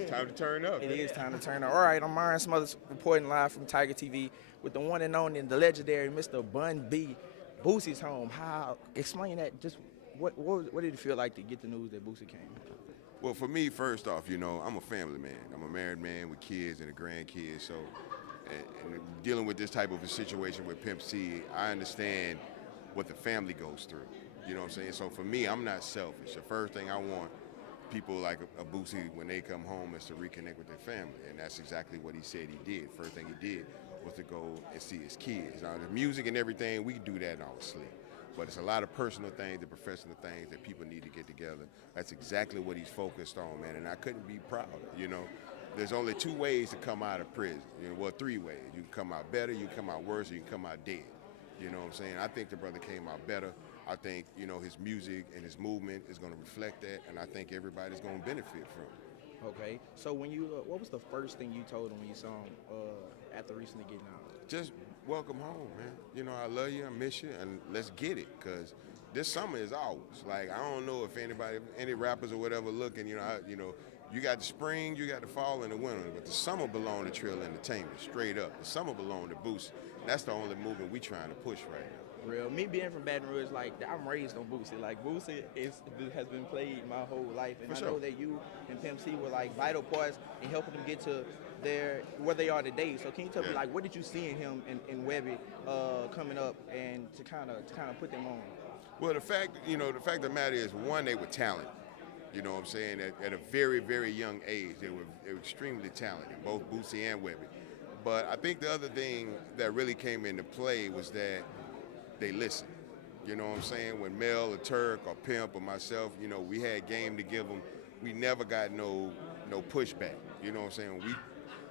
It's time to turn up. It is time to turn up. All right, I'm Myron Smothers reporting live from Tiger TV with the one and only, the legendary Mr. Bun B. Boosie's home. Explain that. Just what did it feel like to get the news that Boosie came? Well, for me, first off, I'm a family man. I'm a married man with kids and a grandkid. So, and dealing with this type of a situation with Pimp C, I understand what the family goes through. You know what I'm saying? So for me, I'm not selfish. The first thing I want people like a Boosie, when they come home, is to reconnect with their family. And that's exactly what he said he did. First thing he did was to go and see his kids. Now, the music and everything, we can do that in our sleep. But it's a lot of personal things, the professional things that people need to get together. That's exactly what he's focused on, man. And I couldn't be prouder, There's only two ways to come out of prison. Well, three ways. You can come out better, you can come out worse, or you can come out dead. You know what I'm saying? I think the brother came out better. I think, his music and his movement is going to reflect that, and I think everybody's going to benefit from it. Okay. So when you, what was the first thing you told him when you saw him after recently getting out? Just welcome home, man. I love you, I miss you, and let's get it, because this summer is ours. Like, I don't know if any rappers or whatever looking, you got the spring, you got the fall and the winter, but the summer belong to Trill Entertainment, straight up. The summer belong to Boosie. That's the only movement we trying to push right now. Real. Me being from Baton Rouge, I'm raised on Boosie. Like, Boosie has been played my whole life, and I know that you and Pimp C were like vital parts in helping them get to where they are today. So can you tell me, like, what did you see in him in Webby coming up, and to kind of put them on? Well, the fact of the matter is, one, they were talented. You know what I'm saying? At a very, very young age, they were extremely talented, both Boosie and Webby. But I think the other thing that really came into play was that they listened. You know what I'm saying? When Mel or Turk or Pimp or myself, we had game to give them. We never got no pushback. You know what I'm saying? We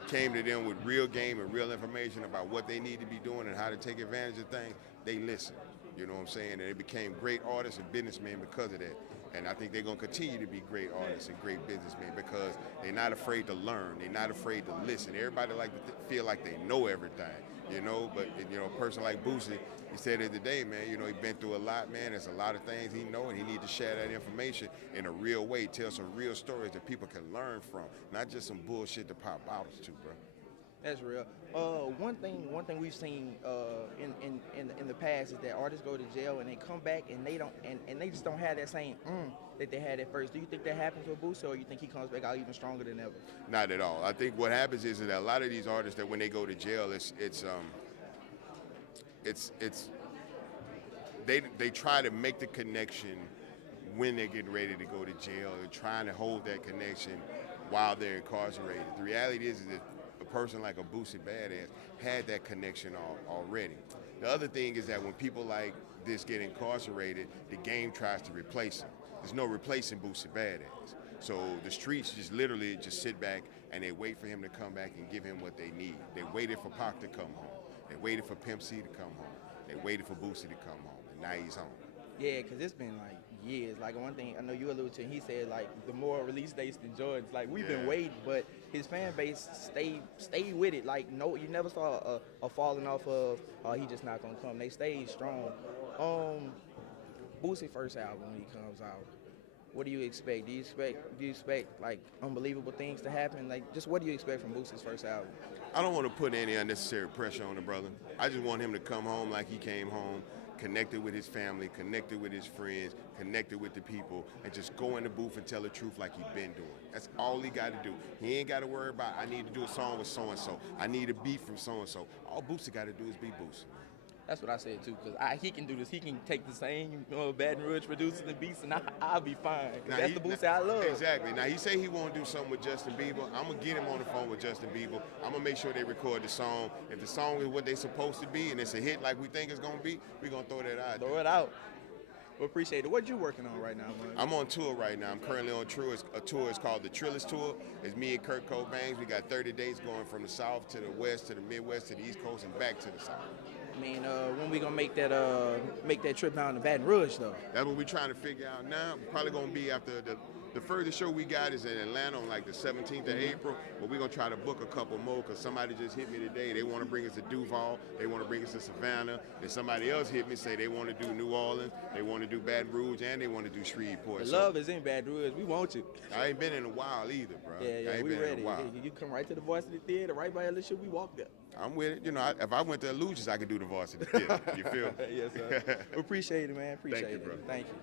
came to them with real game and real information about what they need to be doing and how to take advantage of things. They listened. You know what I'm saying? And they became great artists and businessmen because of that. And I think they're going to continue to be great artists and great businessmen because they're not afraid to learn. They're not afraid to listen. Everybody like to feel like they know everything, But, a person like Boosie, he said it today, man, he's been through a lot, man. There's a lot of things he know, and he needs to share that information in a real way, tell some real stories that people can learn from, not just some bullshit to pop bottles to, bro. That's real. One thing we've seen in the past is that artists go to jail and they come back and they don't and they just don't have that same that they had at first. Do you think that happens with Boosie, or you think he comes back out even stronger than ever? Not at all. I think what happens is that a lot of these artists, that when they go to jail, they try to make the connection when they're getting ready to go to jail. They're trying to hold that connection while they're incarcerated. The reality is that a person like a Boosie Badass had that connection already. The other thing is that when people like this get incarcerated, the game tries to replace them. There's no replacing Boosie Badass. So the streets just literally just sit back and they wait for him to come back and give him what they need. They waited for Pac to come home. They waited for Pimp C to come home. They waited for Boosie to come home, and now he's home. Yeah, because it's been like years. Like, one thing I know you alluded to, he said, like, the more release dates than Jordans. Like, we've been waiting, but his fan base stayed with it. Like, no, you never saw a falling off of, he just not gonna come. They stayed strong. Boosie first album when he comes out, what do you expect? Do you expect like unbelievable things to happen? Like, just what do you expect from Boosie's first album? I don't want to put any unnecessary pressure on the brother. I just want him to come home like he came home, connected with his family, connected with his friends, connected with the people, and just go in the booth and tell the truth like he's been doing. That's all he got to do. He ain't got to worry about, I need to do a song with so-and-so. I need a beat from so-and-so. All Boosie got to do is be Boosie. That's what I said too, because he can do this. He can take the same Baton Rouge producers and beats, and I'll be fine. That's the Boosie I love. Exactly. Now, he say he want to do something with Justin Bieber. I'm going to get him on the phone with Justin Bieber. I'm going to make sure they record the song. If the song is what they supposed to be and it's a hit like we think it's going to be, we're going to throw that out. Throw it out. We appreciate it. What you working on right now, man? I'm on tour right now. I'm currently on tour. A tour is called the Trillist Tour. It's me and Kurt Cobain. We got 30 days going from the South to the West to the Midwest to the East Coast and back to the South. I mean, when we gonna make that trip down to Baton Rouge though? That's what we're trying to figure out now. Probably gonna be after The furthest show we got is in Atlanta on like the 17th of April, but we're going to try to book a couple more because somebody just hit me today. They want to bring us to Duval. They want to bring us to Savannah. And somebody else hit me, say they want to do New Orleans, they want to do Baton Rouge, and they want to do Shreveport. The love is in Baton Rouge. We want you. I ain't been in a while either, bro. Yeah, I ain't we been ready. in a while. You come right to the Varsity Theater, right by LSU, we walk there. I'm with it. You know, if I went to Illusions, I could do the Varsity Theater. You feel me? Yes, sir. We appreciate it, man. Appreciate Thank you, it. bro. Thank you.